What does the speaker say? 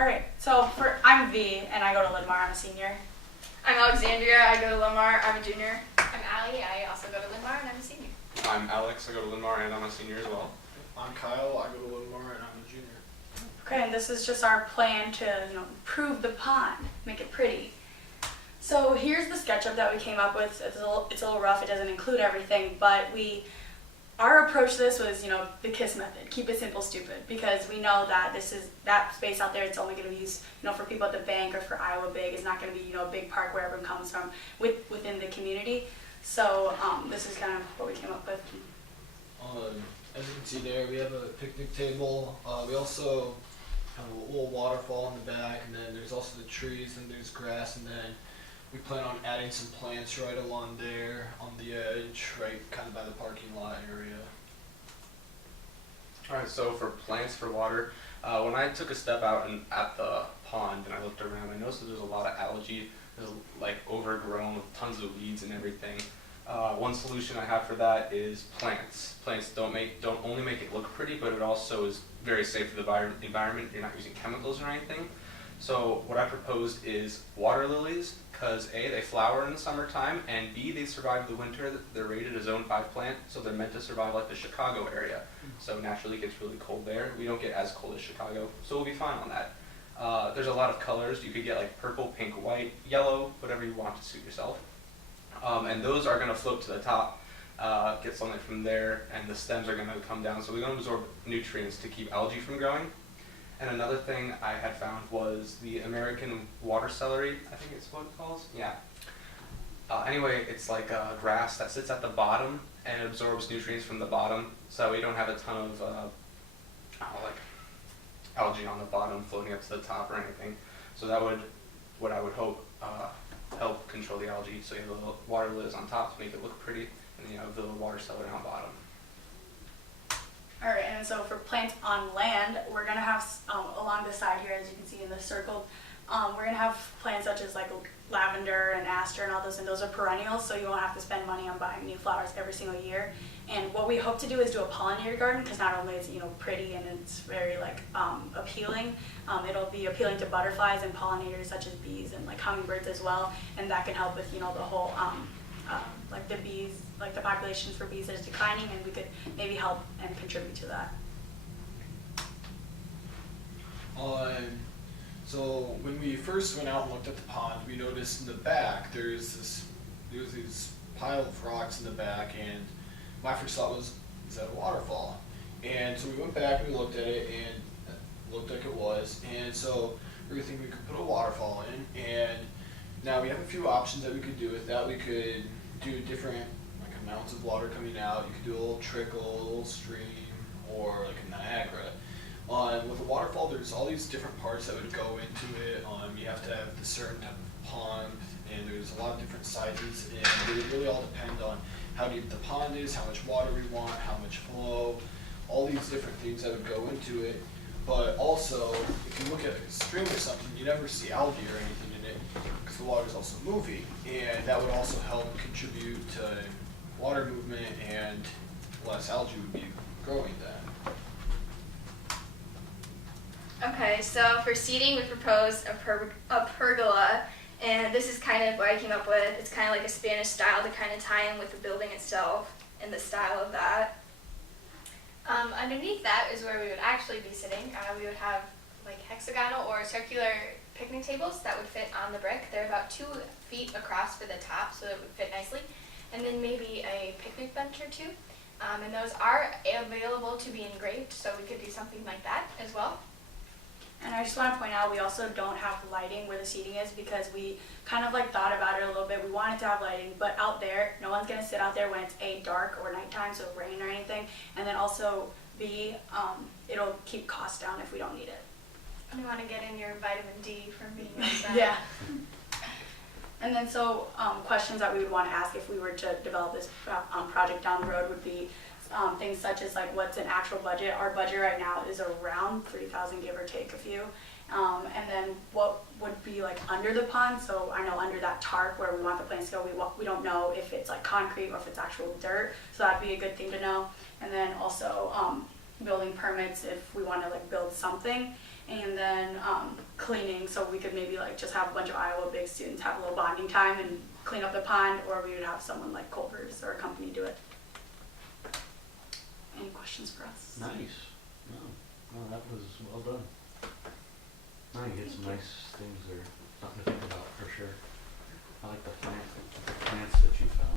All right, so I'm V, and I go to Lindmar. I'm a senior. I'm Alexandria, I go to Lindmar, I'm a junior. I'm Allie, I also go to Lindmar, and I'm a senior. I'm Alex, I go to Lindmar, and I'm a senior as well. I'm Kyle, I go to Lindmar, and I'm a junior. Okay, and this is just our plan to, improve the pond, make it pretty. So here's the SketchUp that we came up with. It's a little rough. It doesn't include everything, but our approach to this was, the KISS method. Keep it simple, stupid, because we know that that space out there. It's only going to be used, for people at the bank or for Iowa Big. It's not going to be, a big park where everyone comes from within the community. So this is kind of what we came up with. As you can see there, we have a picnic table. We also have a little waterfall in the back, and then there's also the trees, and there's grass, and then we plan on adding some plants right along there on the edge, right kind of by the parking lot area. Alright, so for plants for water, when I took a step out at the pond and I looked around, I noticed that there's a lot of algae. There's like overgrown with tons of weeds and everything. One solution I have for that is plants. Plants don't only make it look pretty, but it also is very safe for the environment. You're not using chemicals or anything. So what I proposed is water lilies, because A, they flower in the summertime, and B, they survive the winter. They're rated a Zone 5 plant, so they're meant to survive like the Chicago area. So naturally it gets really cold there. We don't get as cold as Chicago, so we'll be fine on that. There's a lot of colors. You could get like purple, pink, white, yellow, whatever you want to suit yourself. And those are going to float to the top, get sunlight from there, and the stems are going to come down. So we're going to absorb nutrients to keep algae from growing. And another thing I had found was the American water celery, I think it's what it calls. Yeah. Anyway, it's like grass that sits at the bottom and absorbs nutrients from the bottom, so we don't have a ton of like algae on the bottom floating up to the top or anything. So that would, what I would hope, help control the algae. So you have the little water lilies on top to make it look pretty, and then you have the little water celery on bottom. All right, and so for plants on land, we're gonna have along the side here, as you can see in the circle, we're gonna have plants such as like lavender and aster and all those, and those are perennials, so you won't have to spend money on buying new flowers every single year. And what we hope to do is do a pollinator garden, because not only is it pretty and it's very like appealing, it'll be appealing to butterflies and pollinators such as bees and like hummingbirds as well, and that can help with the whole like the bees, like the populations for bees is declining, and we could maybe help and contribute to that. So when we first went out and looked at the pond, we noticed in the back there's these pile of rocks in the back, and my first thought was, is that a waterfall? And so we went back and we looked at it, and it looked like it was, and so we were thinking we could put a waterfall in, and now we have a few options that we could do with that. We could do different like amounts of water coming out. You could do a little trickle, a little stream, or like a Niagara. With a waterfall, there's all these different parts that would go into it. You have to have the certain type of pond, and there's a lot of different sizes, and it would really all depend on how deep the pond is, how much water we want, how much flow, all these different things that would go into it. But also, if you look at a stream or something, you never see algae or anything in it, because the water is also moving, and that would also help contribute to water movement, and less algae would be growing then. Okay, so for seating, we proposed a pergola, and this is kind of what I came up with. It's kind of like a Spanish style to kind of tie in with the building itself and the style of that. Underneath that is where we would actually be sitting. We would have like hexagonal or circular picnic tables that would fit on the brick. They're about 2 feet across for the top, so it would fit nicely. And then maybe a picnic bench or 2. And those are available to be engraved, so we could do something like that as well. And I just want to point out, we also don't have lighting where the seating is, because we kind of like thought about it a little bit. We wanted to have lighting, but out there, no one's going to sit out there when it's A, dark or nighttime, so rain or anything. And then also B, it'll keep costs down if we don't need it. You want to get in your vitamin D from being outside. Yeah. And then so questions that we would want to ask if we were to develop this project down the road would be things such as like, what's an actual budget? Our budget right now is around $3,000, give or take a few. And then what would be like under the pond? So I know under that tarp where we want the plants to go, we don't know if it's like concrete or if it's actual dirt. So that'd be a good thing to know. And then also building permits if we want to like build something. And then cleaning, so we could maybe like just have a bunch of Iowa Big students have a little bonding time and clean up the pond, or we would have someone like Culver's or a company do it. Any questions for us? Nice. No, that was well done. No, you hit some nice things there. Something to think about for sure. I like the plants that you found.